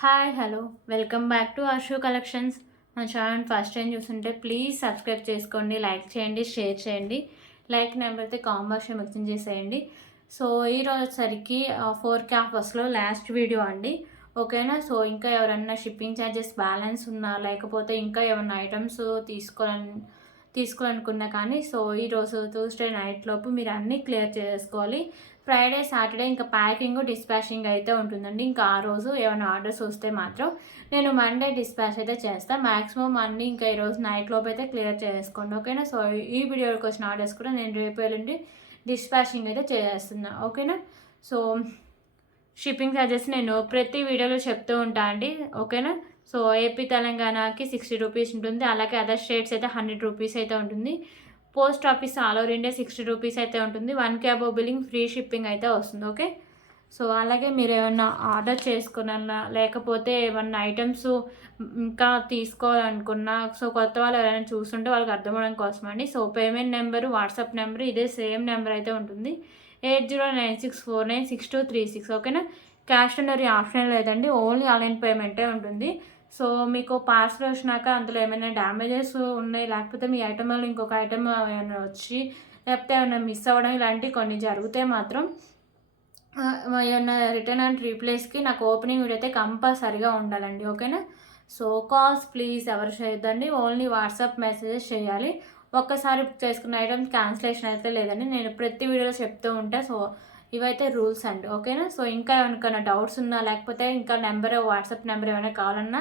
Hi hello welcome back to Ashu collections. మన channel first time చూస్తుంటే please subscribe చేసుకోండి, like చేయండి, షేర్ చేయండి. లైక్ నెంబర్ అయితే కాంబర్షన్ వ్యక్తం చేసేయండి. సో ఈరోజు వచ్చేసరికి 4K ఆఫర్స్లో లాస్ట్ వీడియో అండి. ఓకేనా. సో ఇంకా ఎవరన్నా షిప్పింగ్ ఛార్జెస్ బ్యాలెన్స్ ఉన్నా, లేకపోతే ఇంకా ఏమన్నా ఐటమ్స్ తీసుకోవాలనుకున్నా కానీ సో ఈరోజు ట్యూస్డే నైట్ లోపు మీరు అన్నీ క్లియర్ చేసుకోవాలి. ఫ్రైడే సాటర్డే ఇంకా ప్యాకింగ్ డిస్పాచింగ్ అయితే ఉంటుందండి. ఇంకా ఆ రోజు ఏమైనా ఆర్డర్స్ వస్తే మాత్రం నేను మండే డిస్పాచ్ అయితే చేస్తాను. మ్యాక్సిమం అన్నీ ఇంకా ఈరోజు నైట్ లోపు అయితే క్లియర్ చేసుకోండి. ఓకేనా. సో ఈ వీడియోకి వచ్చిన ఆర్డర్స్ కూడా నేను రేపు ఎల్లుండి డిస్పాచింగ్ అయితే చేస్తున్నా. ఓకేనా. సో షిప్పింగ్ ఛార్జెస్ నేను ప్రతి వీడియోలో చెప్తూ ఉంటాను అండి. ఓకేనా. సో ఏపీ తెలంగాణకి 60 రూపీస్ ఉంటుంది. అలాగే అదర్ స్టేట్స్ అయితే 100 రూపీస్ అయితే ఉంటుంది. Post office all over India 60 rupees అయితే ఉంటుంది. 1K above billing free shipping అయితే వస్తుంది. ఓకే. సో అలాగే మీరు ఏమన్నా ఆర్డర్ చేసుకున్నా, లేకపోతే ఏమన్నా ఐటమ్స్ ఇంకా తీసుకోవాలనుకున్నా, సో కొత్త వాళ్ళు ఎవరైనా చూస్తుంటే వాళ్ళకి అర్థమవడం కోసం అండి. So payment number, WhatsApp number ఇదే సేమ్ నెంబర్ అయితే ఉంటుంది. 8096496236. ఓకేనా. క్యాష్ ఆన్ డెలివరీ ఆప్షన్ లేదండి, ఓన్లీ ఆన్లైన్ పేమెంటే ఉంటుంది. సో మీకు పార్సల్ వచ్చినాక అందులో ఏమైనా డ్యామేజెస్ ఉన్నాయి, లేకపోతే మీ ఐటమ్లో ఇంకొక ఐటమ్ ఏమైనా వచ్చి, లేకపోతే ఏమైనా మిస్ అవ్వడం ఇలాంటివి కొన్ని జరిగితే మాత్రం ఏమన్నా రిటర్న్ అండ్ రీప్లేస్కి నాకు ఓపెనింగ్ వీడియో అయితే కంపల్సరీగా ఉండాలండి. ఓకేనా. సో కాల్స్ ప్లీజ్ ఎవరు చేయొద్దండి, ఓన్లీ వాట్సాప్ మెసేజెస్ చేయాలి. ఒక్కసారి బుక్ చేసుకున్న ఐటమ్ క్యాన్సిలేషన్ అయితే లేదండి, నేను ప్రతి వీడియోలో చెప్తూ ఉంటా. సో ఇవైతే రూల్స్ అండి. ఓకేనా. సో ఇంకా ఏమైనా డౌట్స్ ఉన్నా, లేకపోతే ఇంకా నెంబర్ వాట్సాప్ నెంబర్ ఏమైనా కావాలన్నా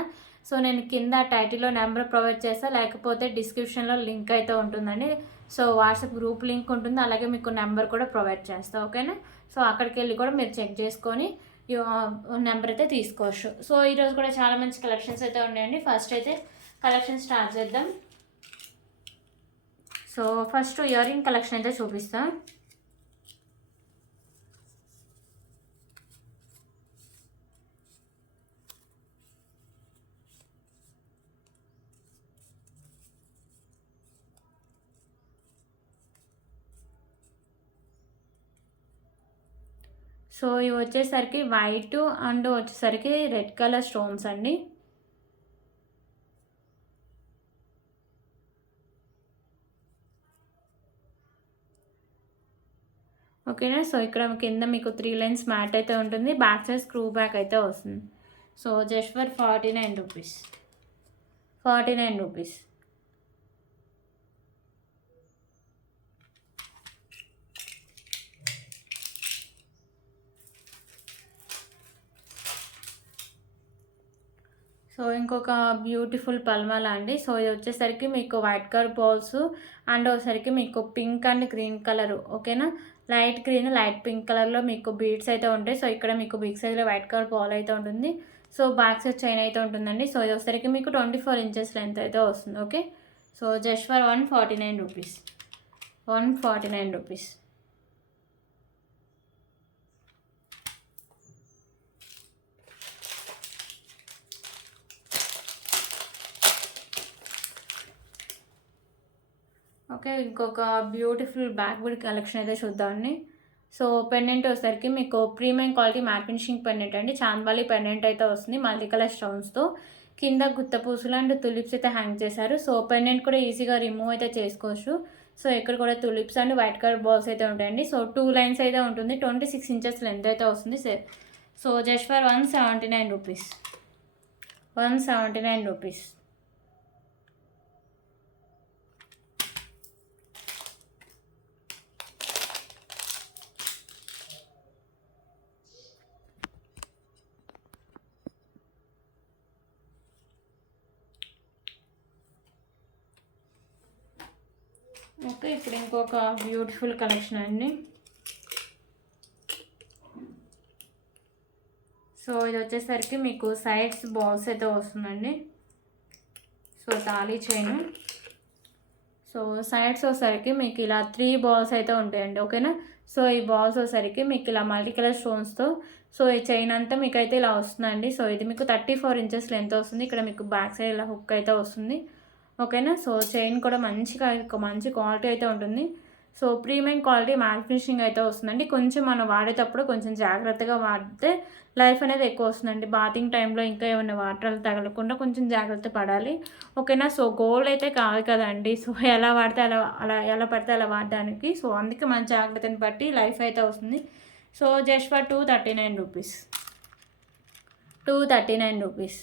సో నేను కింద టైటిల్లో నెంబర్ ప్రొవైడ్ చేస్తా, లేకపోతే డిస్క్రిప్షన్లో లింక్ అయితే ఉంటుందండి. సో వాట్సాప్ గ్రూప్ లింక్ ఉంటుంది, అలాగే మీకు నెంబర్ కూడా ప్రొవైడ్ చేస్తా. ఓకేనా. సో అక్కడికి వెళ్ళి కూడా మీరు చెక్ చేసుకొని నెంబర్ అయితే తీసుకోవచ్చు. సో ఈరోజు కూడా చాలా మంచి కలెక్షన్స్ అయితే ఉన్నాయండి. ఫస్ట్ అయితే కలెక్షన్ స్టార్ట్ చేద్దాం. So first ear ring collection అయితే చూపిస్తాను. సో ఇవి వచ్చేసరికి వైట్ అండ్ వచ్చేసరికి రెడ్ కలర్ స్టోన్స్ అండి. ఓకేనా. సో ఇక్కడ కింద మీకు 3 లైన్స్ మ్యాట్ అయితే ఉంటుంది, బ్యాక్ సైడ్ స్క్రూ బ్యాక్ అయితే వస్తుంది. So just for 49 rupees. 49 rupees. So ఇంకొక బ్యూటిఫుల్ పల్మాల అండి. సో ఇది వచ్చేసరికి మీకు వైట్ కలర్ బాల్స్ అండ్ వచ్చేసరికి మీకు పింక్ అండ్ గ్రీన్ కలర్. ఓకేనా. లైట్ గ్రీన్ లైట్ పింక్ కలర్లో మీకు బీడ్స్ అయితే ఉంటాయి. సో ఇక్కడ మీకు బిగ్ సైజ్లో వైట్ కలర్ బాల్ అయితే ఉంటుంది. సో బ్యాక్ సైడ్ చైన్ అయితే ఉంటుందండి. సో ఇది వచ్చేసరికి మీకు 24 ఇంచెస్ లెంత్ అయితే వస్తుంది. Okay. So just for 149 rupees. 149 rupees. Okay. ఇంకొక బ్యూటిఫుల్ బ్యాక్ బుడ్ కలెక్షన్ అయితే చూద్దామండి. సో పెండెంట్ వచ్చేసరికి మీకు premium quality matte finishing pendant అండి. చాంద్బాలి పెండెంట్ అయితే వస్తుంది మల్టీ కలర్ స్టోన్స్తో. కింద గుత్త పూసలు అండ్ తులిప్స్ అయితే హ్యాంగ్ చేశారు. సో పెండెంట్ కూడా ఈజీగా రిమూవ్ అయితే చేసుకోవచ్చు. సో ఇక్కడ కూడా tulips and white colour balls అయితే ఉంటాయండి. సో 2 లైన్స్ అయితే ఉంటుంది. 26 ఇంచెస్ లెంత్ అయితే వస్తుంది. So just for 179 rupees. 179 rupees. Okay. ఇప్పుడు ఇంకొక బ్యూటిఫుల్ కలెక్షన్ అండి. సో ఇది వచ్చేసరికి మీకు సైడ్స్ బాల్స్ అయితే వస్తుందండి. So thali chain. So sides వచ్చేసరికి మీకు ఇలా 3 బాల్స్ అయితే ఉంటాయండి. ఓకేనా. సో ఈ బాల్స్ వచ్చేసరికి మీకు ఇలా మల్టీ కలర్ స్టోన్స్తో సో ఈ చైన్ అంతా మీకు అయితే ఇలా వస్తుందండి. సో ఇది మీకు 34 ఇంచెస్ లెంత్ వస్తుంది. ఇక్కడ మీకు బ్యాక్ సైడ్ ఇలా హుక్ అయితే వస్తుంది. ఓకేనా. సో చైన్ కూడా మంచి క్వాలిటీ అయితే ఉంటుంది. So premium quality matte finishing అయితే వస్తుందండి. కొంచెం మనం వాడేటప్పుడు కొంచెం జాగ్రత్తగా వాడితే లైఫ్ అనేది ఎక్కువ వస్తుందండి. బాతింగ్ టైంలో ఇంకా ఏమైనా వాటర్ తగలకుండా కొంచెం జాగ్రత్త పడాలి. ఓకేనా. సో గోల్డ్ అయితే కాదు కదండి. సో ఎలా వాడితే ఎలా పడితే అలా వాడడానికి. సో అందుకే మన జాగ్రత్తని బట్టి లైఫ్ అయితే వస్తుంది. So just for 239 rupees. 239 rupees.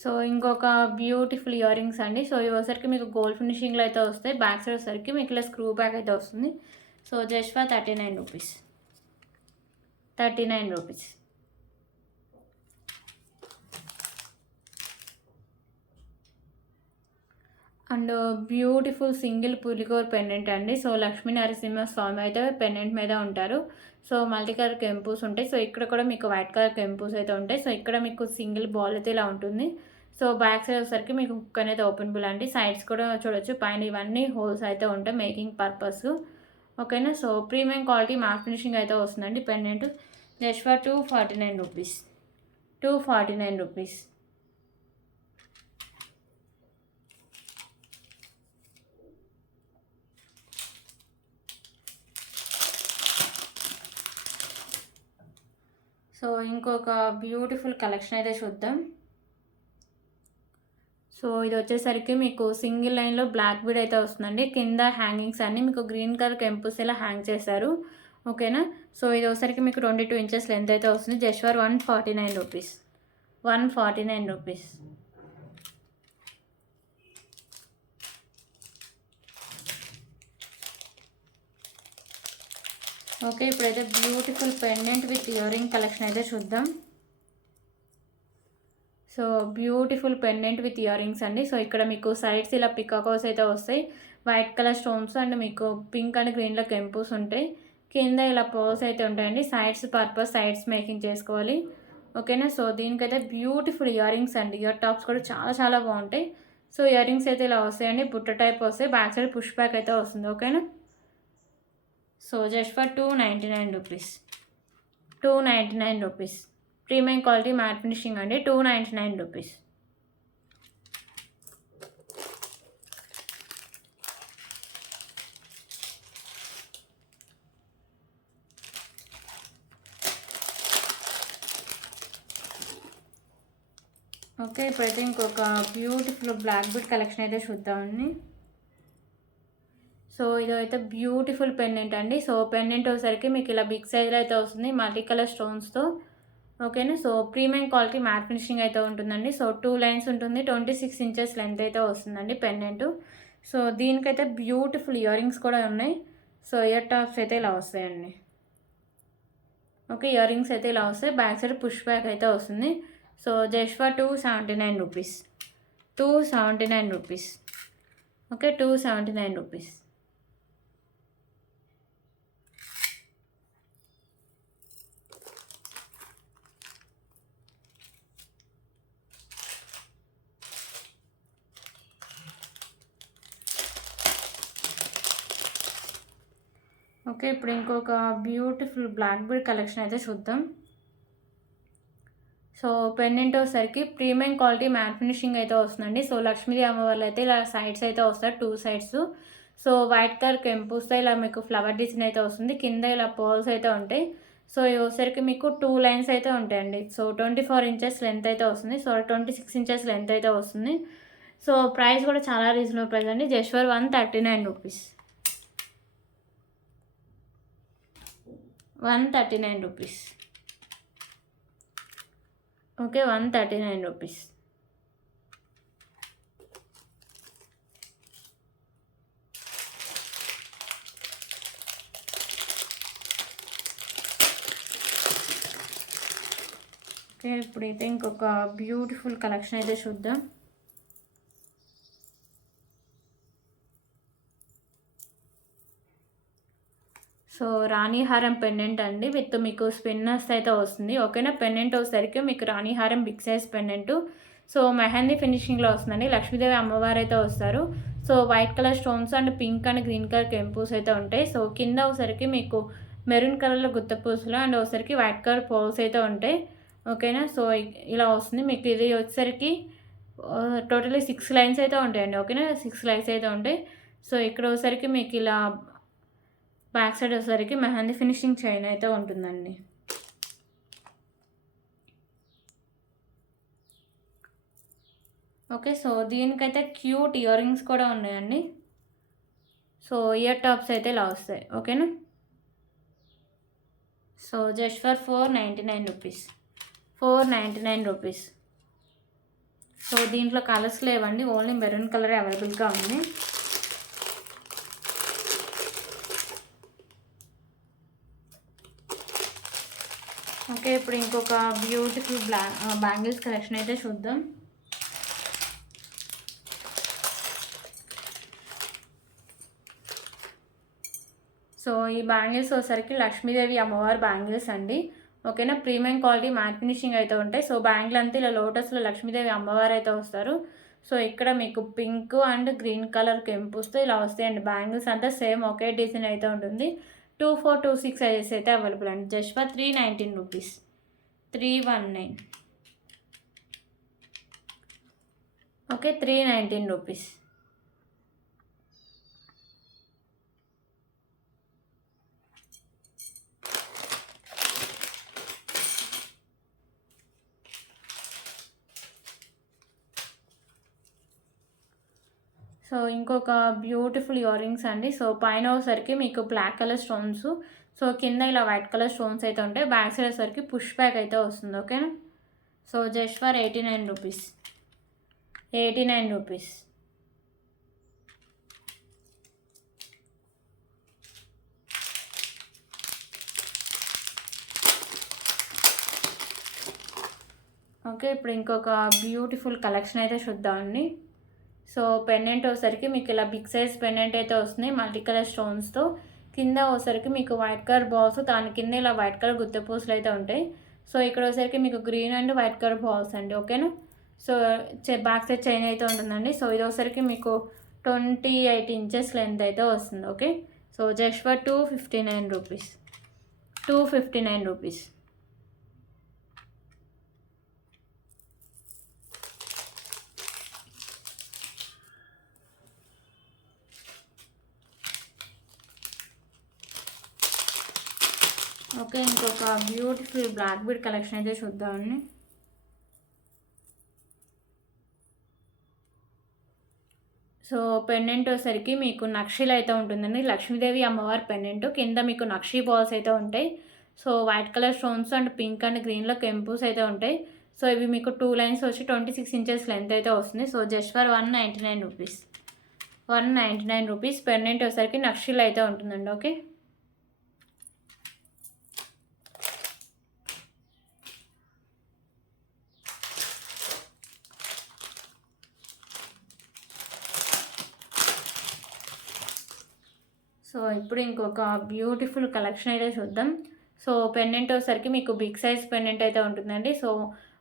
So ఇంకొక బ్యూటిఫుల్ ఇయర్ రింగ్స్ అండి. సో ఇవి వచ్చేసరికి మీకు గోల్డ్ ఫినిషింగ్లో అయితే వస్తాయి. బ్యాక్ సైడ్ వచ్చేసరికి మీకు ఇలా స్క్రూ బ్యాక్ అయితే వస్తుంది. So just for 39 rupees. 39 rupees. And beautiful single పులిగోర్ పెండెంట్ అండి. సో లక్ష్మీ నరసింహ స్వామి అయితే పెండెంట్ మీద ఉంటారు. సో మల్టీ కలర్ కెంపూస్ ఉంటాయి. సో ఇక్కడ కూడా మీకు వైట్ కలర్ కెంపూస్ అయితే ఉంటాయి. సో ఇక్కడ మీకు సింగిల్ బాల్ అయితే ఇలా ఉంటుంది. సో బ్యాక్ సైడ్ వచ్చేసరికి మీకు హుక్ అనేది ఓపెనబుల్ అండి. సైడ్స్ కూడా చూడొచ్చు. పైన ఇవన్నీ హోల్స్ అయితే ఉంటాయి మేకింగ్ పర్పస్. ఓకేనా. So premium quality matte finishing అయితే వస్తుందండి pendant. Just for 249 rupees. 249 rupees. So ఇంకొక బ్యూటిఫుల్ కలెక్షన్ అయితే చూద్దాం. సో ఇది వచ్చేసరికి మీకు సింగిల్ లైన్లో బ్లాక్ బీడ్ అయితే వస్తుందండి. కింద హ్యాంగింగ్స్ అన్నీ మీకు గ్రీన్ కలర్ కెంపుస్ ఇలా హ్యాంగ్ చేశారు. ఓకేనా. సో ఇది వచ్చేసరికి మీకు 22 ఇంచెస్ లెంత్ అయితే వస్తుంది. Just for 149 rupees. 149 rupees. Okay. ఇప్పుడైతే beautiful pendant with earring collection అయితే చూద్దాం. So beautiful pendant with earrings అండి. సో ఇక్కడ మీకు సైడ్స్ ఇలా పికాకోస్ అయితే వస్తాయి. వైట్ కలర్ స్టోన్స్ అండ్ మీకు పింక్ అండ్ గ్రీన్లో కెంపూస్ ఉంటాయి. కింద ఇలా పర్ల్స్ అయితే ఉంటాయండి. సైడ్స్ పర్పస్ సైడ్స్ మేకింగ్ చేసుకోవాలి. ఓకేనా. సో దీనికైతే బ్యూటిఫుల్ ఇయర్ రింగ్స్ అండి. ఇయర్ టాప్స్ కూడా చాలా చాలా బాగుంటాయి. సో ఇయర్ రింగ్స్ అయితే ఇలా వస్తాయండి. బుట్ట టైప్ వస్తాయి. బ్యాక్ సైడ్ పుష్ బ్యాక్ అయితే వస్తుంది. ఓకేనా. So just for 299 rupees. 299 rupees. Premium quality matte finishing అండి. 299 రూపీస్. ఓకే. ఇప్పుడైతే ఇంకొక బ్యూటిఫుల్ బ్లాక్ బీడ్ కలెక్షన్ అయితే చూద్దామండి. సో ఇదైతే బ్యూటిఫుల్ పెండెంట్ అండి. సో పెండెంట్ వచ్చేసరికి మీకు ఇలా బిగ్ సైజ్లో అయితే వస్తుంది మల్టీ కలర్ స్టోన్స్తో. ఓకేనా. So premium quality matte finishing అయితే ఉంటుందండి. సో 2 లైన్స్ ఉంటుంది. 26 ఇంచెస్ లెంత్ అయితే వస్తుందండి పెండెంట్. సో దీనికైతే బ్యూటిఫుల్ ఇయర్ రింగ్స్ కూడా ఉన్నాయి. సో ఇయర్ టాప్స్ అయితే ఇలా వస్తాయండి. ఓకే. ఇయర్ రింగ్స్ అయితే ఇలా వస్తాయి. బ్యాక్ సైడ్ పుష్ బ్యాక్ అయితే వస్తుంది. So just for 279 rupees. 279 rupees. Okay. 279 rupees. Okay. ఇప్పుడు ఇంకొక బ్యూటిఫుల్ బ్లాక్ బీడ్ కలెక్షన్ అయితే చూద్దాం. సో పెండెంట్ వచ్చేసరికి ప్రీమియం క్వాలిటీ మ్యాట్ ఫినిషింగ్ అయితే వస్తుందండి. సో లక్ష్మీదేవి అమ్మవార్లు అయితే ఇలా సైడ్స్ అయితే వస్తారు. 2 సైడ్స్. సో వైట్ కలర్ కెంపుస్తో ఇలా మీకు ఫ్లవర్ డిజైన్ అయితే వస్తుంది. కింద ఇలా పర్ల్స్ అయితే ఉంటాయి. సో ఇవి వచ్చేసరికి మీకు 2 లైన్స్ అయితే ఉంటాయండి. సో 24 ఇంచెస్ లెంత్ అయితే వస్తుంది. సో 26 ఇంచెస్ లెంత్ అయితే వస్తుంది. సో ప్రైస్ కూడా చాలా రీజనబుల్ ప్రైస్ అండి. Just for 139 rupees. 139 rupees. Okay. 139 rupees. Okay. ఇప్పుడైతే ఇంకొక బ్యూటిఫుల్ కలెక్షన్ అయితే చూద్దాం. సో రాణిహారం పెండెంట్ అండి విత్ మీకు స్పిన్నర్స్ అయితే వస్తుంది. ఓకేనా. పెండెంట్ వచ్చేసరికి మీకు రాణిహారం big size pendant. So mehndi ఫినిషింగ్లో వస్తుందండి. లక్ష్మీదేవి అమ్మవారు అయితే వస్తారు. So white colour stones and pink and green colour కెంపూస్ అయితే ఉంటాయి. సో కింద వచ్చేసరికి మీకు మెరూన్ కలర్లో గుత్త పూసలు అండ్ ఒకసారికి వైట్ కలర్ పోల్స్ అయితే ఉంటాయి. ఓకేనా. సో ఇలా వస్తుంది మీకు. ఇది వచ్చేసరికి టోటలీ 6 లైన్స్ అయితే ఉంటాయండి. ఓకేనా, 6 లైన్స్ అయితే ఉంటాయి. సో ఇక్కడ వచ్చేసరికి మీకు ఇలా బ్యాక్ సైడ్ వచ్చేసరికి మెహందీ ఫినిషింగ్ చైన్ అయితే ఉంటుందండి. ఓకే. సో దీనికైతే క్యూట్ ఇయర్ రింగ్స్ కూడా ఉన్నాయండి. సో ఇయర్ టాప్స్ అయితే ఇలా వస్తాయి. ఓకేనా. So just for 499 rupees. 499 rupees. So దీంట్లో కలర్స్ లేవండి, ఓన్లీ మెరూన్ కలర్ అవైలబుల్గా ఉంది. ఓకే, ఇప్పుడు ఇంకొక బ్యూటిఫుల్ బ్యాంగిల్స్ కలెక్షన్ అయితే చూద్దాం. సో ఈ బ్యాంగిల్స్ వచ్చేసరికి లక్ష్మీదేవి అమ్మవారి బ్యాంగిల్స్ అండి. ఓకేనా. ప్రీమియం క్వాలిటీ మ్యాట్ ఫినిషింగ్ అయితే ఉంటాయి. సో బ్యాంగిల్ అంతా ఇలా లోటస్లో లక్ష్మీదేవి అమ్మవారు అయితే వస్తారు. సో ఇక్కడ మీకు పింక్ అండ్ గ్రీన్ కలర్ కెంపుస్తో ఇలా వస్తాయండి. బ్యాంగిల్స్ అంతా సేమ్ ఒకే డిజైన్ అయితే ఉంటుంది. 2426 సైజెస్ అయితే అవైలబుల్ అండి. Just for 319 rupees. 319. Okay, 319 rupees. So ఇంకొక బ్యూటిఫుల్ ఇయర్ రింగ్స్ అండి. సో పైన వచ్చేసరికి మీకు బ్లాక్ కలర్ స్టోన్స్, సో కింద ఇలా వైట్ కలర్ స్టోన్స్ అయితే ఉంటాయి. బ్యాక్ సైడ్ వచ్చేసరికి పుష్ బ్యాక్ అయితే వస్తుంది. ఓకేనా. So just for 89 rupees. 89 rupees. Okay, ఇప్పుడు ఇంకొక బ్యూటిఫుల్ కలెక్షన్ అయితే చూద్దామండి. సో పెండెంట్ వచ్చేసరికి మీకు ఇలా బిగ్ సైజ్ పెండెంట్ అయితే వస్తుంది మల్టీ కలర్ స్టోన్స్తో. కింద వచ్చేసరికి మీకు వైట్ కలర్ బాల్స్, దాని కింద ఇలా వైట్ కలర్ గుత్త పూసలు అయితే ఉంటాయి. సో ఇక్కడ వచ్చేసరికి మీకు green and white colour balls అండి. ఓకేనా. సో బ్యాక్ సైడ్ చైన్ అయితే ఉంటుందండి. సో ఇది వచ్చేసరికి మీకు 28 ఇంచెస్ లెంత్ అయితే వస్తుంది. Okay. So just for 259 rupees. 259 rupees. Okay, ఇంకొక బ్యూటిఫుల్ బ్లాక్ బీడ్ కలెక్షన్ అయితే చూద్దామండి. సో పెండెంట్ వచ్చేసరికి మీకు నక్షీలు అయితే ఉంటుందండి. లక్ష్మీదేవి అమ్మవారి పెండెంట్ కింద మీకు నక్షీ బాల్స్ అయితే ఉంటాయి. So white colour stones and pink and గ్రీన్లో కెంపుస్ అయితే ఉంటాయి. సో ఇవి మీకు 2 లైన్స్ వచ్చి 26 ఇంచెస్ లెంత్ అయితే వస్తుంది. So just for 199 rupees. 199 rupees. Pendant వచ్చేసరికి నక్షీలు అయితే ఉంటుందండి. ఓకే. సో ఇప్పుడు ఇంకొక బ్యూటిఫుల్ కలెక్షన్ అయితే చూద్దాం. సో పెండెంట్ వచ్చేసరికి మీకు బిగ్ సైజ్ పెండెంట్ అయితే ఉంటుందండి. సో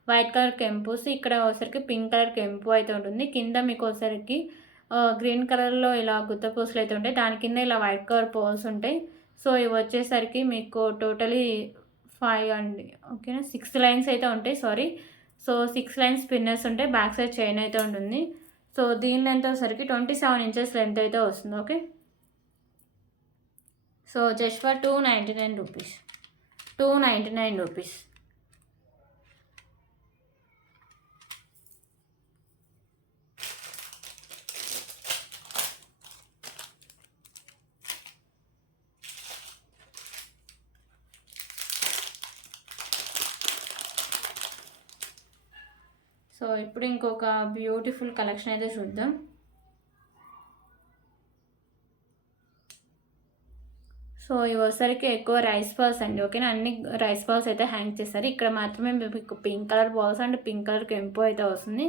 వైట్ కలర్ కెంపుస్, ఇక్కడ వచ్చేసరికి పింక్ కలర్ కెంపు అయితే ఉంటుంది. కింద మీకు వచ్చేసరికి గ్రీన్ కలర్లో ఇలా గుత్త పూసలు అయితే ఉంటాయి. దాని కింద ఇలా వైట్ కలర్ పోల్స్ ఉంటాయి. సో ఇవి వచ్చేసరికి మీకు టోటలీ 5 అండి. ఓకేనా. 6 లైన్స్ అయితే ఉంటాయి. సారీ. సో 6 లైన్స్ పిన్నర్స్ ఉంటాయి. బ్యాక్ సైడ్ చైన్ అయితే ఉంటుంది. సో దీని లెంత్ వచ్చేసరికి 27 ఇంచెస్ లెంత్ అయితే వస్తుంది. Okay. So just for 299 rupees. 299 rupees. So ఇప్పుడు ఇంకొక బ్యూటిఫుల్ కలెక్షన్ అయితే చూద్దాం. సో ఇవి వచ్చేసరికి ఎక్కువ రైస్ బాల్స్ అండి. ఓకేనా. అన్ని రైస్ బాల్స్ అయితే హ్యాంగ్ చేస్తారు. ఇక్కడ మాత్రమే మీకు pink colour balls and pink colour కెంపు అయితే వస్తుంది.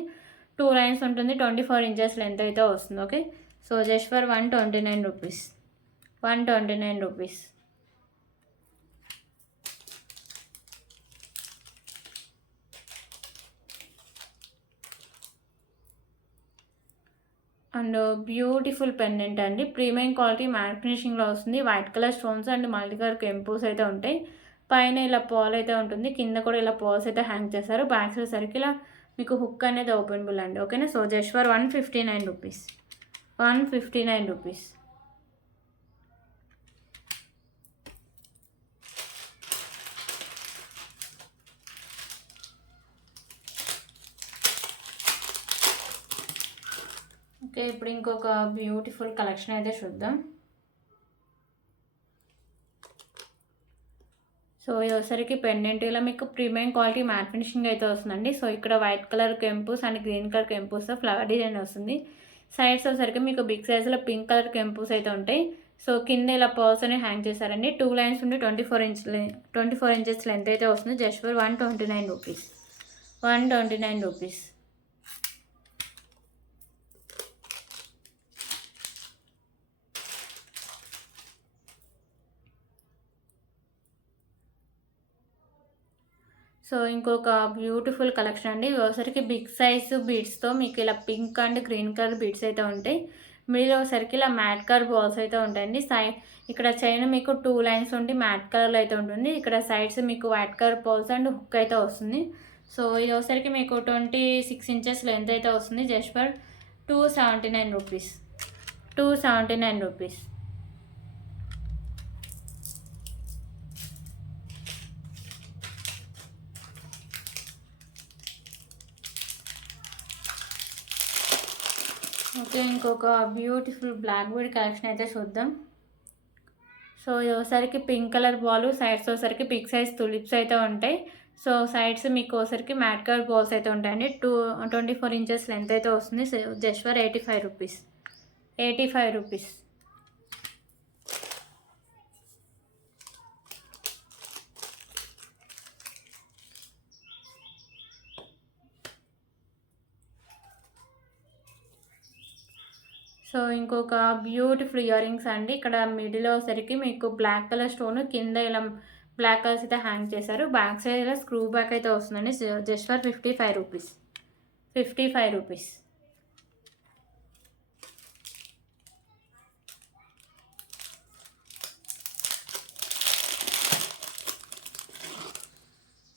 2 లైన్స్ ఉంటుంది. 24 ఇంచెస్ లెంత్ అయితే వస్తుంది. Okay. So just for 129 rupees. 129 rupees. And beautiful pendant అండి. ప్రీమియం క్వాలిటీ మ్యాట్ ఫినిషింగ్‌లో వస్తుంది. White colour stones and multi colour కెంపుస్ అయితే ఉంటాయి. పైన ఇలా పాల్ అయితే ఉంటుంది. కింద కూడా ఇలా పాల్స్ అయితే హ్యాంగ్ చేశారు. బ్యాక్ సైడ్ సరికి ఇలా మీకు హుక్ అనేది ఓపెనబుల్ అండి. ఓకేనా. So just for 159 rupees. 159 rupees. Okay, ఇప్పుడు ఇంకొక బ్యూటిఫుల్ కలెక్షన్ అయితే చూద్దాం. సో ఇదొసరికి పెండెంట్ ఇలా మీకు ప్రీమియం క్వాలిటీ మ్యాట్ ఫినిషింగ్ అయితే వస్తుందండి. సో ఇక్కడ వైట్ కలర్ కెంపుస్ అండ్ గ్రీన్ కలర్ కెంపుస్ ఫ్లవర్ డిజైన్ వస్తుంది. సైడ్స్ వచ్చేసరికి మీకు బిగ్ సైజ్లో పింక్ కలర్ కెంపుస్ అయితే ఉంటాయి. సో కింద ఇలా పర్స్ అని హ్యాంగ్ చేశారండి. 2 లైన్స్ ఉండి 24 ఇంచెస్ లెంత్ అయితే వస్తుంది. Just for 129 rupees. 129 rupees. So ఇంకొక బ్యూటిఫుల్ కలెక్షన్ అండి. ఒకసారికి బిగ్ సైజ్ బీడ్స్తో మీకు ఇలా pink and green colour beads అయితే ఉంటాయి. మీరు ఒకసారికి ఇలా మ్యాట్ కలర్ బాల్స్ అయితే ఉంటాయండి. ఇక్కడ చైన్ మీకు 2 లైన్స్ ఉండి మ్యాట్ కలర్లో అయితే ఉంటుంది. ఇక్కడ సైడ్స్ మీకు white colour balls and hook అయితే వస్తుంది. సో ఇది ఒకసారికి మీకు 26 ఇంచెస్ లెంత్ అయితే వస్తుంది. Just for 279 rupees. 279 rupees. Okay, ఇంకొక బ్యూటిఫుల్ బ్లాక్ బీడ్ కలెక్షన్ అయితే చూద్దాం. సో ఒకసారికి పింక్ కలర్ బాల్, సైడ్స్ ఒకసారికి బిగ్ సైజ్ తులిప్స్ అయితే ఉంటాయి. సో సైడ్స్ మీకు ఒకసారికి మ్యాట్ కలర్ బాల్స్ అయితే ఉంటాయండి. 24 ఇంచెస్ లెంత్ అయితే వస్తుంది. Just for 85 rupees. 85 rupees. So ఇంకొక బ్యూటిఫుల్ ఇయర్ రింగ్స్ అండి. ఇక్కడ మిడిల్ వచ్చేసరికి మీకు బ్లాక్ కలర్ స్టోన్, కింద ఇలా బ్లాక్ కలర్స్ అయితే హ్యాంగ్ చేశారు. బ్యాక్ సైడ్ ఇలా స్క్రూ బ్యాక్ అయితే వస్తుందండి. Just for 55 rupees. 55 rupees.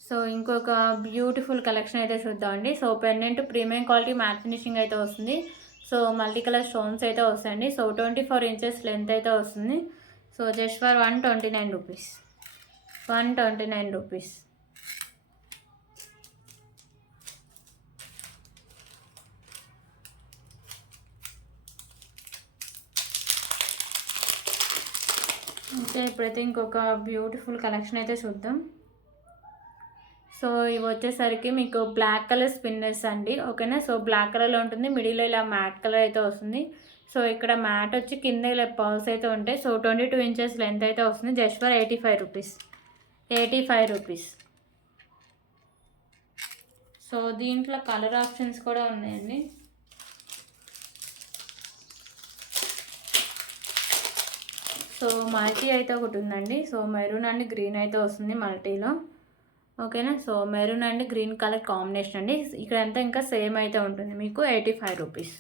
So ఇంకొక బ్యూటిఫుల్ కలెక్షన్ అయితే చూద్దామండి. So pendant premium quality matte finishing అయితే వస్తుంది. సో మల్టీ కలర్ స్టోన్స్ అయితే వస్తాయండి. సో 24 ఇంచెస్ లెంత్ అయితే వస్తుంది. So just for 129 rupees. 129 rupees. Okay, ఇప్పుడైతే ఇంకొక బ్యూటిఫుల్ కలెక్షన్ అయితే చూద్దాం. సో ఇవి వచ్చేసరికి మీకు బ్లాక్ కలర్ స్పిన్నర్స్ అండి. ఓకేనా. సో బ్లాక్ కలర్లో ఉంటుంది. మిడిల్లో ఇలా మ్యాట్ కలర్ అయితే వస్తుంది. సో ఇక్కడ మ్యాట్ వచ్చి కింద ఇలా పర్ల్స్ అయితే ఉంటాయి. సో 22 ఇంచెస్ లెంత్ అయితే వస్తుంది. Just for 85 rupees. 85 rupees. So దీంట్లో కలర్ ఆప్షన్స్ కూడా ఉన్నాయండి. సో మల్టీ అయితే ఒకటి ఉందండి. సో మెరూన్ అండ్ గ్రీన్ అయితే వస్తుంది మల్టీలో. ఓకేనా. So maroon and green colour combination అండి. ఇక్కడ అంతా ఇంకా సేమ్ అయితే ఉంటుంది మీకు 85 రూపీస్.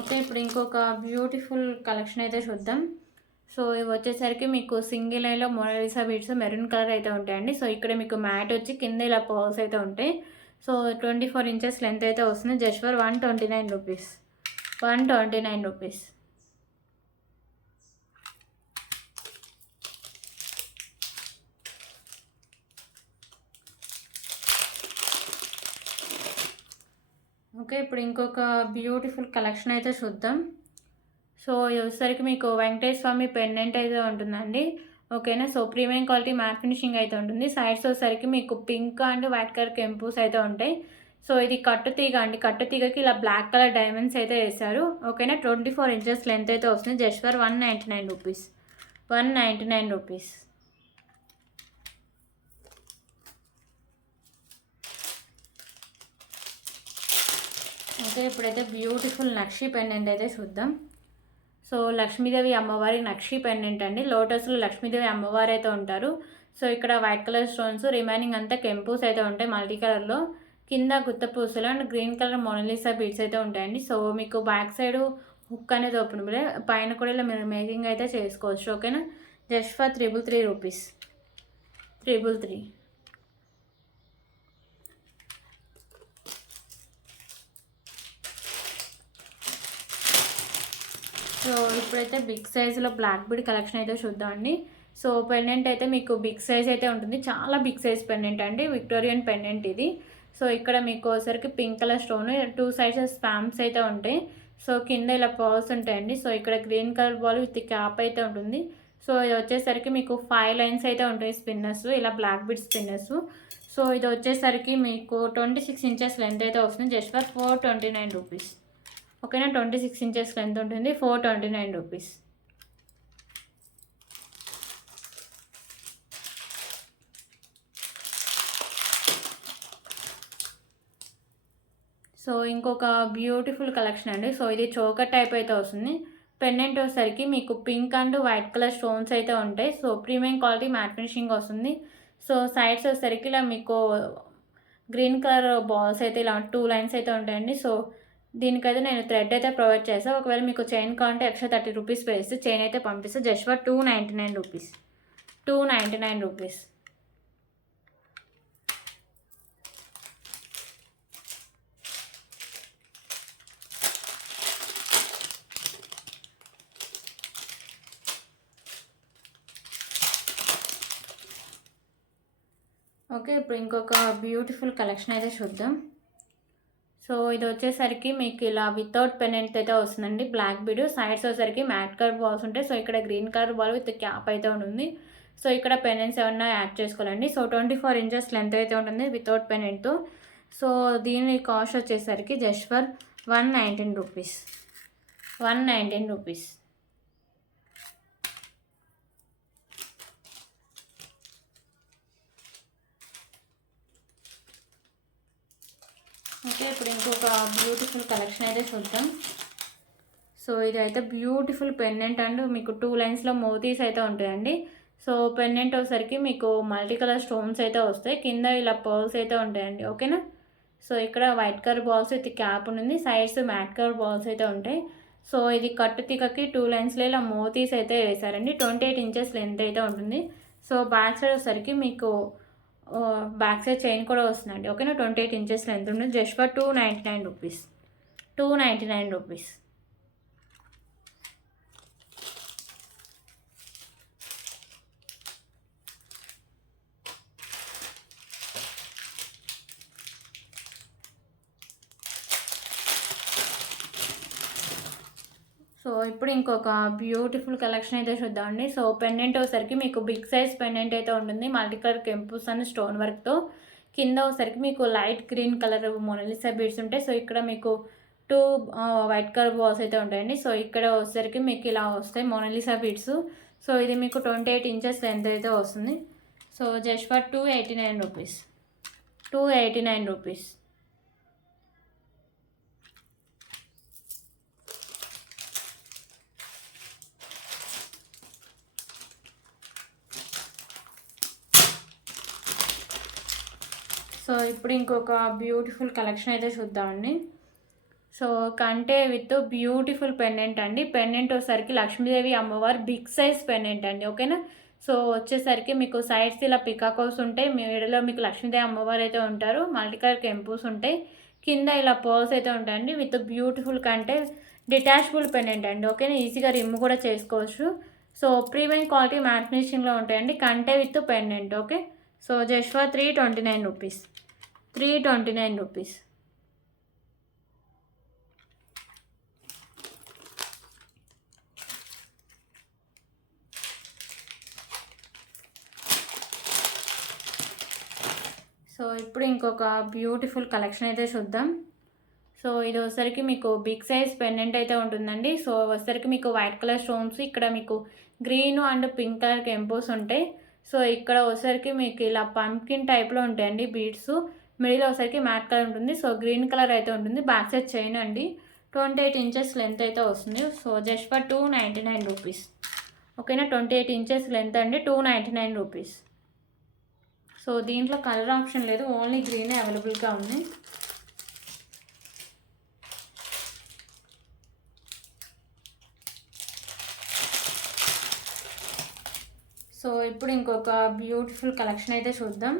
ఓకే, ఇప్పుడు ఇంకొక బ్యూటిఫుల్ కలెక్షన్ అయితే చూద్దాం. సో ఇవి వచ్చేసరికి మీకు సింగిల్ లైన్లో మోనాలిసా బీడ్స్ మెరూన్ కలర్ అయితే ఉంటాయండి. సో ఇక్కడ మీకు మ్యాట్ వచ్చి కింద ఇలా పర్ల్స్ అయితే ఉంటాయి. సో 24 ఇంచెస్ లెంత్ అయితే వస్తుంది. Just for 129 rupees. 129 rupees. Okay, ఇప్పుడు ఇంకొక బ్యూటిఫుల్ కలెక్షన్ అయితే చూద్దాం. సో వచ్చేసరికి మీకు వెంకటేశ్వర స్వామి పెండెంట్ అయితే ఉంటుందండి. ఓకేనా. So premium quality matte finishing అయితే ఉంటుంది. సైడ్స్ వచ్చేసరికి మీకు పింక్ అండ్ వైట్ కలర్ కెంపుస్ అయితే ఉంటాయి. సో ఇది కట్టు తీగ అండి. కట్టు తీగకి ఇలా బ్లాక్ కలర్ డైమండ్స్ అయితే వేశారు. ఓకేనా. 24 ఇంచెస్ లెంత్ అయితే వస్తుంది. Just for 199 rupees. 199 rupees. Okay, ఇప్పుడైతే బ్యూటిఫుల్ నక్షి పెండెంట్ అయితే చూద్దాం. సో లక్ష్మీదేవి అమ్మవారి నక్షి పెండెంట్ అండి. లోటస్లో లక్ష్మీదేవి అమ్మవారు అయితే ఉంటారు. సో ఇక్కడ వైట్ కలర్ స్టోన్స్, రిమైనింగ్ అంతా కెంపూస్ అయితే ఉంటాయి మల్టీ కలర్లో. కింద గుత్త పూసలు and green colour Mona Lisa beads అయితే ఉంటాయండి. సో మీకు బ్యాక్ సైడ్ హుక్ అనేది ఓపెనబుల్, పైన కూడా ఇలా మీరు మేకింగ్ అయితే చేసుకోవచ్చు. ఓకేనా, జస్ట్ ఫర్ 333 రూపీస్. 333. సో ఇప్పుడైతే బిగ్ సైజులో బ్లాక్ బీడ్ కలెక్షన్ అయితే చూద్దామండి. సో పెండెంట్ అయితే మీకు బిగ్ సైజ్ అయితే ఉంటుంది, చాలా బిగ్ సైజ్ పెండెంట్ అండి, విక్టోరియన్ పెండెంట్ ఇది. సో ఇక్కడ మీకు ఒకసారికి పింక్ కలర్ స్టోన్, 2 సైడ్స్ స్పామ్స్ అయితే ఉంటాయి. సో కింద ఇలా పర్ల్స్ ఉంటాయండి. సో ఇక్కడ green colour ball with cap అయితే ఉంటుంది. సో ఇది వచ్చేసరికి మీకు 5 లైన్స్ అయితే ఉంటాయి స్పిన్నర్స్, ఇలా బ్లాక్ బీడ్ స్పిన్నర్స్. సో ఇది వచ్చేసరికి మీకు 26 ఇంచెస్ లెంత్ అయితే వస్తుంది, జస్ట్ ఫర్ 429 రూపీస్. ఓకేనా, 26 ఇంచెస్ లెంత్ ఉంటుంది, 429 రూపీస్. సో ఇంకొక బ్యూటిఫుల్ కలెక్షన్ అండి. సో ఇది చోకర్ టైప్ అయితే వస్తుంది. పెండెంట్ వచ్చేసరికి మీకు pink and white colour stones అయితే ఉంటాయి. So premium quality matte finishing వస్తుంది. సో సైడ్స్ వచ్చేసరికి ఇలా మీకు గ్రీన్ కలర్ బాల్స్ అయితే ఇలా 2 లైన్స్ అయితే ఉంటాయండి. సో దీనికైతే నేను థ్రెడ్ అయితే ప్రొవైడ్ చేస్తాను. ఒకవేళ మీకు చైన్ కావాలంటే ఎక్స్ట్రా 30 రూపీస్ వేస్తే చైన్ అయితే పంపిస్తాను, just for 299 rupees. 299 rupees. Okay, ఇప్పుడు ఇంకొక బ్యూటిఫుల్ కలెక్షన్ అయితే చూద్దాం. సో ఇది వచ్చేసరికి మీకు ఇలా వితౌట్ పెండెంట్ అయితే వస్తుందండి, బ్లాక్ బీడ్. సైడ్స్ వచ్చేసరికి మ్యాట్ కలర్ బాల్స్ ఉంటాయి. సో ఇక్కడ green colour ball with cap అయితే ఉంటుంది. సో ఇక్కడ పెండెంట్స్ ఏమన్నా యాడ్ చేసుకోవాలండి. సో 24 ఇంచెస్ లెంత్ అయితే ఉంటుంది వితౌట్ పెండెంట్తో. సో దీని కాస్ట్ వచ్చేసరికి just for 119 rupees. 119 rupees. Okay, ఇప్పుడు ఇంకొక బ్యూటిఫుల్ కలెక్షన్ అయితే చూద్దాం. సో ఇది అయితే బ్యూటిఫుల్ పెండెంట్ అండ్ మీకు 2 లైన్స్లో మోతీస్ అయితే ఉంటాయండి. సో పెండెంట్ వచ్చేసరికి మీకు మల్టీ కలర్ స్టోన్స్ అయితే వస్తాయి, కింద ఇలా పర్ల్స్ అయితే ఉంటాయండి. ఓకేనా, సో ఇక్కడ white colour balls with cap ఉంటుంది, సైడ్స్ మ్యాట్ కలర్ బాల్స్ అయితే ఉంటాయి. సో ఇది కట్టు తిక్కకి 2 లైన్స్లో ఇలా మోతీస్ అయితే వేశారండి. 28 ఇంచెస్ లెంత్ అయితే ఉంటుంది. సో బ్యాక్ సైడ్ వచ్చేసరికి మీకు బ్యాక్ సైడ్ చైన్ కూడా వస్తుందండి. ఓకేనా, 28 ఇంచెస్ లెంత్ ఉంటుంది, just for 299 rupees. 299 rupees. So ఇప్పుడు ఇంకొక బ్యూటిఫుల్ కలెక్షన్ అయితే చూద్దామండి. సో పెండెంట్ వచ్చేసరికి మీకు బిగ్ సైజ్ పెండెంట్ అయితే ఉంటుంది, మల్టీ కలర్ కెంపుస్ అండ్ స్టోన్ వర్క్తో. కింద వచ్చేసరికి మీకు light green colour Mona Lisa beads ఉంటాయి. సో ఇక్కడ మీకు 2 వైట్ కలర్ బాల్స్ అయితే ఉంటాయండి. సో ఇక్కడ వచ్చేసరికి మీకు ఇలా వస్తాయి మొనాలిసా బీడ్స్. సో ఇది మీకు 28 ఇంచెస్ లెంత్ అయితే వస్తుంది. So just for 289 rupees. 289 rupees. So ఇప్పుడు ఇంకొక బ్యూటిఫుల్ కలెక్షన్ అయితే చూద్దామండి. సో కంటే విత్ బ్యూటిఫుల్ పెండెంట్ అండి. పెండెంట్ వచ్చేసరికి లక్ష్మీదేవి అమ్మవారు బిగ్ సైజ్ పెండెంట్ అండి. ఓకేనా, సో వచ్చేసరికి మీకు సైడ్స్ ఇలా పికాకోస్ ఉంటాయి, మిడిల్లో మీకు లక్ష్మీదేవి అమ్మవారు అయితే ఉంటారు, మల్టీ కలర్ కెంపుస్ ఉంటాయి, కింద ఇలా పర్ల్స్ అయితే ఉంటాయండి. విత్ బ్యూటిఫుల్ కంటే డిటాచబుల్ పెండెంట్ అండి. ఓకేనా, ఈజీగా రిమ్ కూడా చేసుకోవచ్చు. సో ప్రీమియం క్వాలిటీ మ్యాట్ ఫినిషింగ్లో ఉంటాయండి, కంటే with pendant. Okay, so just for 329 rupees. 329 rupees. So ఇప్పుడు ఇంకొక బ్యూటిఫుల్ కలెక్షన్ అయితే చూద్దాం. సో ఇది వచ్చేసరికి మీకు బిగ్ సైజ్ పెండెంట్ అయితే ఉంటుందండి. సో వచ్చేసరికి మీకు వైట్ కలర్ స్టోన్స్, ఇక్కడ మీకు గ్రీన్ అండ్ పింక్ కలర్ కెంపోస్ ఉంటాయి. సో ఇక్కడ వచ్చేసరికి మీకు ఇలా పంకిన్ టైప్లో ఉంటాయండి బీడ్స్, మిడిల్ వచ్చేసరికి మ్యాట్ కలర్ ఉంటుంది. సో గ్రీన్ కలర్ అయితే ఉంటుంది, బ్యాక్ సైడ్ చైన్ అండి. 28 ఇంచెస్ లెంత్ అయితే వస్తుంది. So just for 299 rupees. ఓకేనా, 28 ఇంచెస్ లెంత్ అండి, 299 రూపీస్. సో దీంట్లో కలర్ ఆప్షన్ లేదు, ఓన్లీ గ్రీనే అవైలబుల్గా ఉంది. సో ఇప్పుడు ఇంకొక బ్యూటిఫుల్ కలెక్షన్ అయితే చూద్దాం.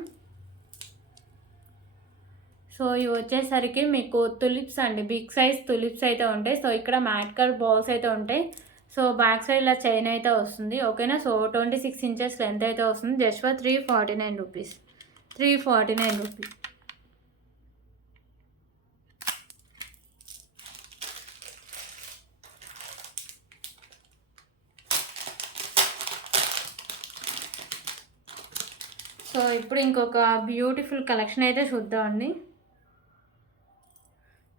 సో ఇవి వచ్చేసరికి మీకు తులిప్స్ అండి, బిగ్ సైజ్ తులిప్స్ అయితే ఉంటాయి. సో ఇక్కడ మ్యాట్కర్ బాల్స్ అయితే ఉంటాయి. సో బ్యాక్ సైడ్ ఇలా చైన్ అయితే వస్తుంది. ఓకేనా, సో 26 ఇంచెస్ లెంత్ అయితే వస్తుంది. Just for 349 rupees. 349 rupees. So ఇప్పుడు ఇంకొక బ్యూటిఫుల్ కలెక్షన్ అయితే చూద్దామండి.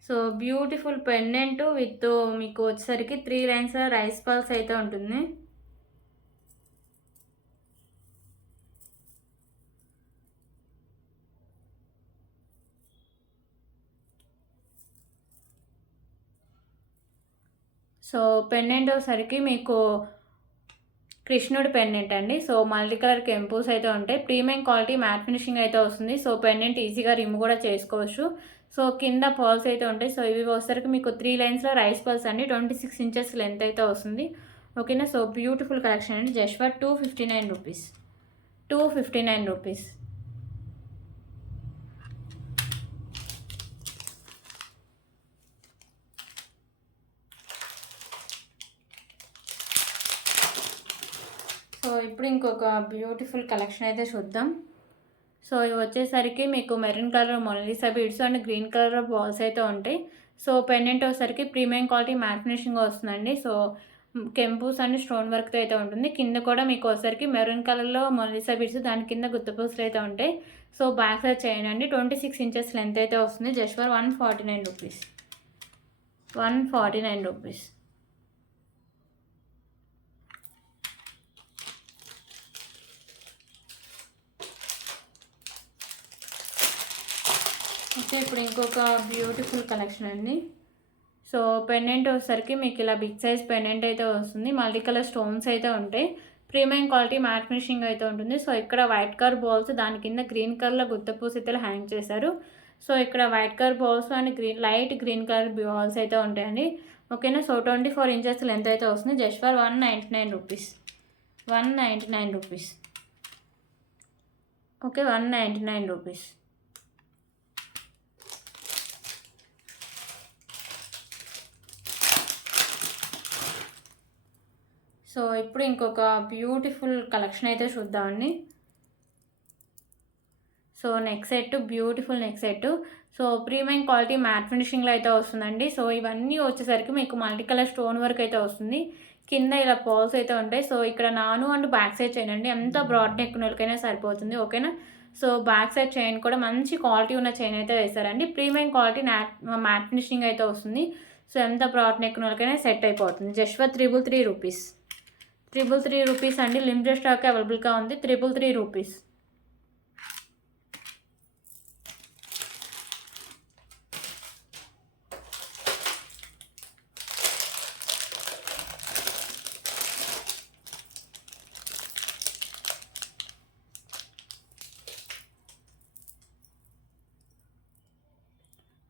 సో బ్యూటిఫుల్ పెండెంట్ విత్ మీకు వచ్చేసరికి 3 లైన్స్ రైస్ పల్స్ అయితే ఉంటుంది. సో పెండెంట్ వచ్చేసరికి మీకు కృష్ణుడి పెండెంట్ అండి. సో మల్టీ కలర్ కెంపుస్ అయితే ఉంటాయి. ప్రీమియం క్వాలిటీ మ్యాట్ ఫినిషింగ్ అయితే వస్తుంది. సో పెండెంట్ ఈజీగా రిమూవ్ కూడా చేసుకోవచ్చు. సో కింద పర్ల్స్ అయితే ఉంటాయి. సో ఇవి వచ్చేసరికి మీకు 3 లైన్స్లో రైస్ పర్ల్స్ అండి, 26 ఇంచెస్ లెంత్ అయితే వస్తుంది. ఓకేనా, సో బ్యూటిఫుల్ కలెక్షన్ అండి. Just for 259 rupees. 259 rupees. So ఇప్పుడు ఇంకొక బ్యూటిఫుల్ కలెక్షన్ అయితే చూద్దాం. సో ఇవి వచ్చేసరికి మీకు maroon colour Mona Lisa beads and green colour balls అయితే ఉంటాయి. సో పెండెంట్ వచ్చేసరికి ప్రీమియం క్వాలిటీ మ్యాట్ ఫినిషింగ్ వస్తుందండి. సో కెంపూస్ అండ్ స్టోన్ వర్క్తో అయితే ఉంటుంది. కింద కూడా మీకు వచ్చేసరికి మెరూన్ కలర్లో మొనాలిసా బీడ్స్, దాని కింద గుత్తపూసలు అయితే ఉంటాయి. సో బ్యాక్ సైడ్ చేయండి, 26 ఇంచెస్ లెంత్ అయితే వస్తుంది. Just for 149 rupees. 149 rupees. Okay, ఇప్పుడు ఇంకొక బ్యూటిఫుల్ కలెక్షన్ అండి. సో పెండెంట్ వచ్చేసరికి మీకు ఇలా బిగ్ సైజ్ పెండెంట్ అయితే వస్తుంది. మల్టీ కలర్ స్టోన్స్ అయితే ఉంటాయి. ప్రీమియం క్వాలిటీ మ్యాట్ ఫినిషింగ్ అయితే ఉంటుంది. సో ఇక్కడ వైట్ కలర్ బాల్స్, దాని కింద గ్రీన్ కలర్లో గుత్తపూసలు హ్యాంగ్ చేశారు. సో ఇక్కడ white colour balls and light green colour balls అయితే ఉంటాయండి. ఓకేనా, సో 24 ఇంచెస్ లెంత్ అయితే వస్తుంది. Just for 199 rupees. 199 rupees. Okay, 199 rupees. So ఇప్పుడు ఇంకొక బ్యూటిఫుల్ కలెక్షన్ అయితే చూద్దామండి. So neck set, beautiful neck set. So premium quality matte ఫినిషింగ్లో అయితే వస్తుందండి. సో ఇవన్నీ వచ్చేసరికి మీకు మల్టీ కలర్ స్టోన్ వర్క్ అయితే వస్తుంది. కింద ఇలా పాల్స్ అయితే ఉంటాయి. సో ఇక్కడ నాను అండ్ బ్యాక్ సైడ్ చైన్ అండి, ఎంత బ్రాడ్ నెక్ వాళ్ళకైనా సరిపోతుంది. ఓకేనా, సో బ్యాక్ సైడ్ చైన్ కూడా మంచి క్వాలిటీ ఉన్న చైన్ అయితే వేస్తారండి. ప్రీమియం క్వాలిటీ మ్యాట్ ఫినిషింగ్ అయితే వస్తుంది. సో ఎంత బ్రాడ్ నెక్ వాళ్ళకైనా సెట్ అయిపోతుంది. Just for 333 rupees. 333 రూపీస్ అండి. లిమిటెడ్ స్టాక్ అవైలబుల్గా ఉంది. 333 రూపీస్.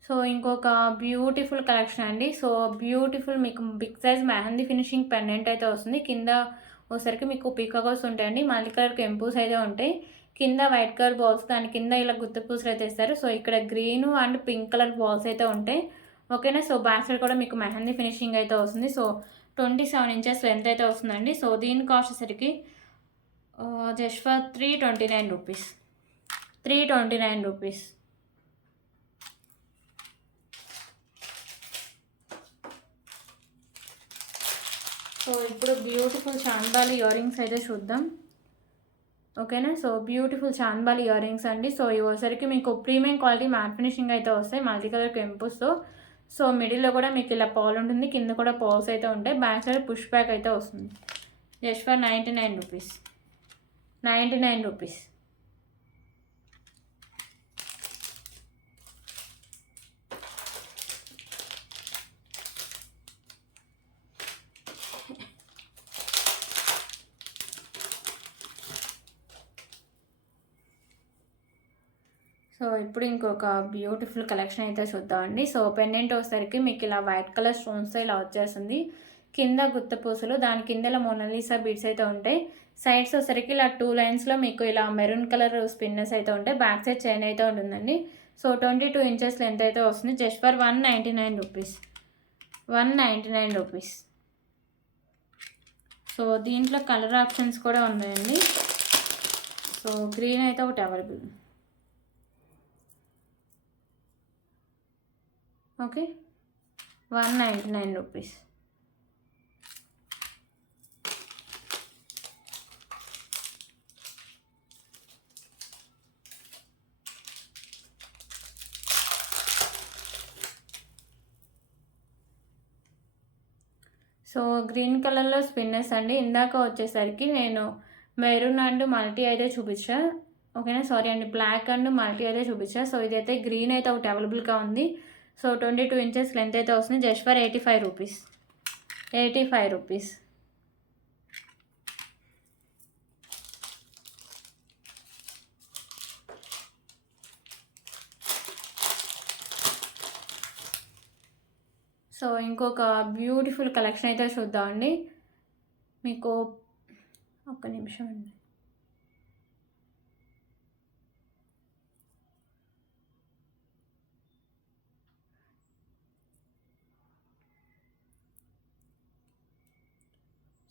సో ఇంకొక బ్యూటిఫుల్ కలెక్షన్ అండి. సో బ్యూటిఫుల్ మీకు big size mehndi finishing pendant అయితే వస్తుంది. కింద వచ్చేసరికి మీకు పీకాకోస్ ఉంటాయండి, మల్టీ కలర్ కెంపూస్ అయితే ఉంటాయి. కింద వైట్ కలర్ బాల్స్, దాని కింద ఇలా గుత్తపూసలు అయితే ఇస్తారు. సో ఇక్కడ green and pink colour balls అయితే ఉంటాయి. ఓకేనా, సో బ్యాక్ సైడ్ కూడా మీకు మెహందీ ఫినిషింగ్ అయితే వస్తుంది. సో 27 ఇంచెస్ లెంత్ అయితే వస్తుందండి. సో దీని కాస్ట్ వచ్చేసరికి just for 329 rupees. 329 rupees. So ఇప్పుడు బ్యూటిఫుల్ చాందాలి ఇయర్ రింగ్స్ అయితే చూద్దాం. ఓకేనా, సో బ్యూటిఫుల్ చాందాలి ఇయర్ రింగ్స్ అండి. సో ఇవి వచ్చేసరికి మీకు ప్రీమియం క్వాలిటీ మ్యాట్ ఫినిషింగ్ అయితే వస్తాయి, మల్టీ కలర్ కెంపుస్తో. సో మిడిల్లో కూడా మీకు ఇలా పాల్ ఉంటుంది, కింద కూడా పాల్స్ అయితే ఉంటాయి. బ్యాక్ సైడ్ పుష్ బ్యాక్ అయితే వస్తుంది. Just for 99 rupees. 99 rupees. So ఇప్పుడు ఇంకొక బ్యూటిఫుల్ కలెక్షన్ అయితే చూద్దామండి. సో పెండెంట్ వచ్చేసరికి మీకు ఇలా వైట్ కలర్ స్టోన్స్తో ఇలా వచ్చేస్తుంది. కింద గుత్త పూసలు, దాని కింద ఇలా మోనాలిసా బీడ్స్ అయితే ఉంటాయి. సైడ్స్ వచ్చేసరికి ఇలా 2 లైన్స్లో మీకు ఇలా మెరూన్ కలర్ స్పిన్నర్స్ అయితే ఉంటాయి. బ్యాక్ సైడ్ చైన్ అయితే ఉంటుందండి. సో 22 ఇంచెస్ లెంత్ అయితే వస్తుంది. Just for 199 rupees. 199 rupees. So దీంట్లో కలర్ ఆప్షన్స్ కూడా ఉన్నాయండి. సో గ్రీన్ అయితే ఒకటి available. Okay, 199 rupees. So green కలర్లో స్పిన్నర్స్ అండి. ఇందాక వచ్చేసరికి నేను మెరూన్ అండ్ మల్టీ అయితే చూపించా, ఓకేనా. సారీ అండి, బ్లాక్ అండ్ మల్టీ అయితే చూపించా. సో ఇదైతే గ్రీన్ అయితే ఒకటి అవైలబుల్గా ఉంది. సో 22 ఇంచెస్ లెంత్ అయితే వస్తుంది. Just for 85 rupees. 85 rupees. So ఇంకొక బ్యూటిఫుల్ కలెక్షన్ అయితే చూద్దామండి. మీకు ఒక్క నిమిషం అండి.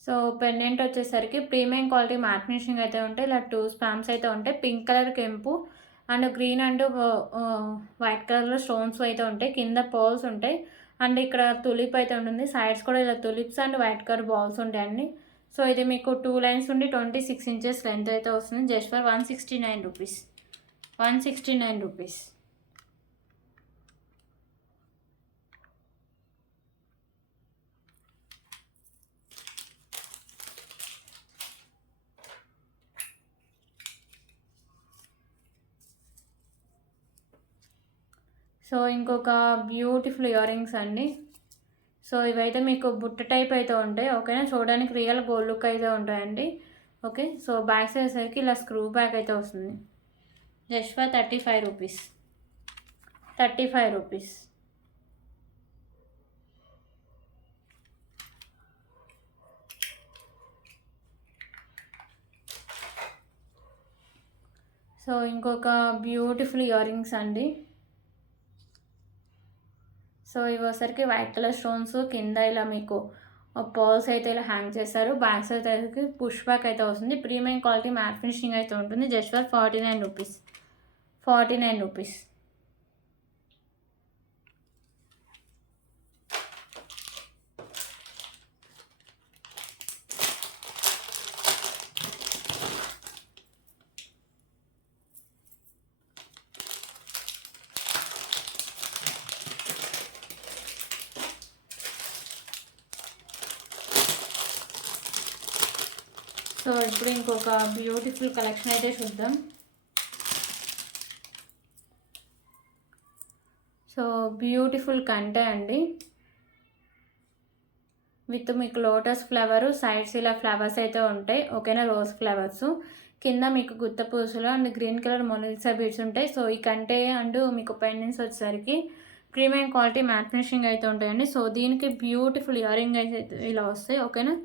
సో పెండెంట్ వచ్చేసరికి ప్రీమియం క్వాలిటీ మ్యాట్ ఫినిషింగ్ అయితే ఉంటాయి. ఇలా 2 స్పామ్స్ అయితే ఉంటాయి. పింక్ కలర్ కెంపు అండ్ గ్రీన్ అండ్ వైట్ కలర్లో స్టోన్స్ అయితే ఉంటాయి. కింద పర్ల్స్ ఉంటాయి అండ్ ఇక్కడ తులిప్ అయితే ఉంటుంది. సైడ్స్ కూడా ఇలా tulips and white colour balls ఉంటాయండి. సో ఇది మీకు 2 లైన్స్ ఉండి 26 ఇంచెస్ లెంత్ అయితే వస్తుంది. Just for 169 rupees. 169 rupees. So ఇంకొక బ్యూటిఫుల్ ఇయర్ రింగ్స్ అండి. సో ఇవైతే మీకు బుట్ట టైప్ అయితే ఉంటాయి, ఓకేనా. చూడడానికి రియల్ గోల్డ్ లుక్ అయితే ఉంటాయండి, ఓకే. సో బ్యాక్ సైడ్ సరికి ఇలా స్క్రూ బ్యాక్ అయితే వస్తుంది. Just for 35 rupees. 35 rupees. So ఇంకొక బ్యూటిఫుల్ ఇయర్ రింగ్స్ అండి. సో ఇవి వచ్చరికి వైట్ కలర్ స్టోన్స్, కింద ఇలా మీకు పర్ల్స్ అయితే ఇలా హ్యాంగ్ చేస్తారు. బ్యాక్ సైడ్ అయితే పుష్ బ్యాక్ అయితే వస్తుంది. ప్రీమియం క్వాలిటీ మ్యాట్ ఫినిషింగ్ అయితే ఉంటుంది. Just for 49 rupees. 49 rupees. So ఇప్పుడు ఇంకొక బ్యూటిఫుల్ కలెక్షన్ అయితే చూద్దాం. సో బ్యూటిఫుల్ కంటే అండి, విత్ మీకు లోటస్ ఫ్లవరు, సైడ్స్ ఇలా ఫ్లవర్స్ అయితే ఉంటాయి, ఓకేనా. రోజ్ ఫ్లవర్స్, కింద మీకు గుత్త పూసలు and green colour Mona Lisa beads ఉంటాయి. సో ఈ కంటే అండ్ మీకు పెండెంట్స్ వచ్చేసరికి ప్రీమియం క్వాలిటీ మ్యాట్ ఫినిషింగ్ అయితే ఉంటాయండి. సో దీనికి బ్యూటిఫుల్ ఇయర్ రింగ్ అయితే ఇలా వస్తాయి, ఓకేనా.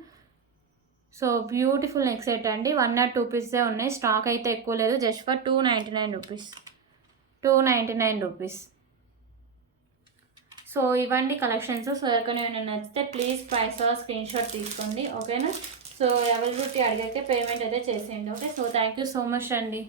సో బ్యూటిఫుల్ నెక్ సెట్ అండి. 1 or 2 పీసే ఉన్నాయి, స్టాక్ అయితే ఎక్కువ లేదు. Just for 299 rupees. 299 rupees. So ఇవ్వండి కలెక్షన్స్. సో ఎవరికైనా ఏమైనా నచ్చితే ప్లీజ్ ప్రైస్ స్క్రీన్ షాట్ తీసుకోండి, ఓకేనా. సో అవైలబిలిటీ అడిగితే పేమెంట్ అయితే చేసేయండి, okay. So thank you so much అండి.